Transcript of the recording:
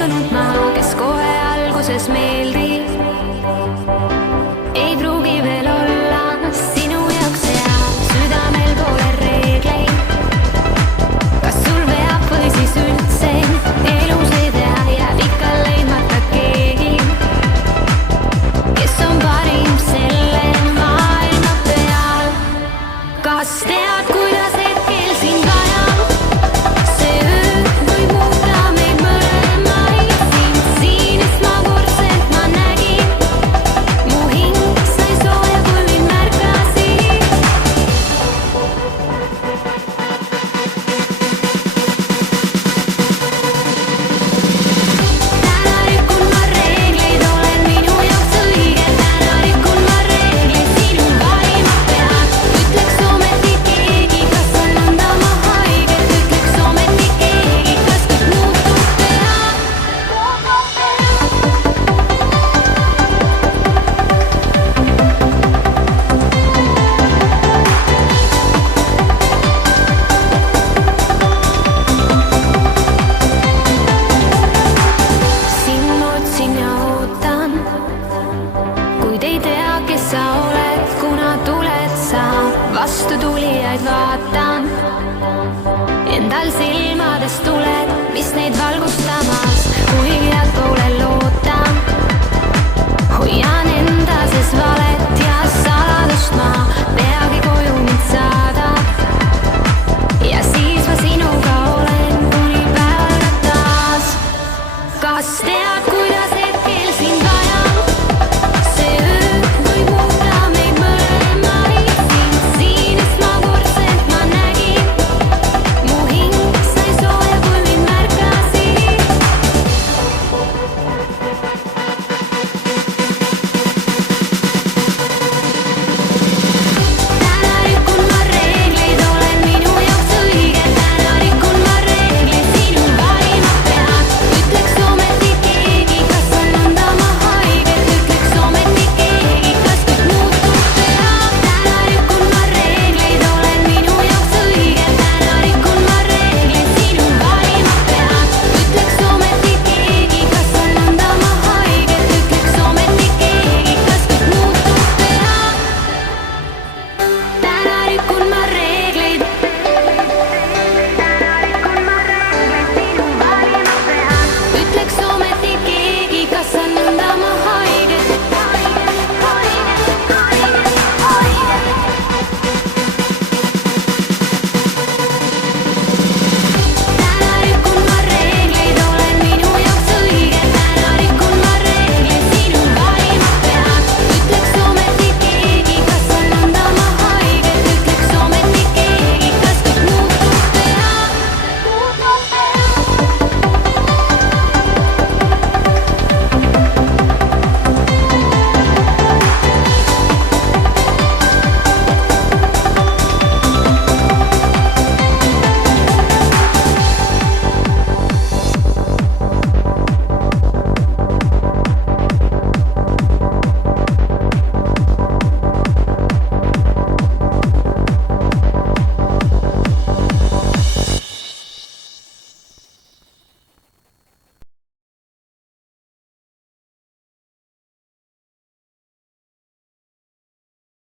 veendunud ma, kes kohe alguses meeldib, ei pruugi veel olla sinu jaoks hea. Südamel pole reegleid, kas sul veab või siis üldse elus ei tea, jääb ikka leidmata keegi, kes on parim selle maailma peal. Kas tead, kuidas hetkel sind vajab? See öö võib muuta meid mõlemaid. Sind siinest ma võrdselt ma nägin, mu hing sai sooja, kui mind märkasid. Täna rikun ma reegleid, olen minu jaoks õige. Täna rikun ma reegleid, sinu valima pean. Ütleks ometi keegi, kas on nõnda ma haiget. Ütleks ometi keegi, kas kõik muutub pea. Sind ma otsin ja ootan, kuid ei tea, kes sa oled, kuna tuled sa. Vastutulijaid vaatan, endal silmades tuled, mis neid valgustamas, kuigi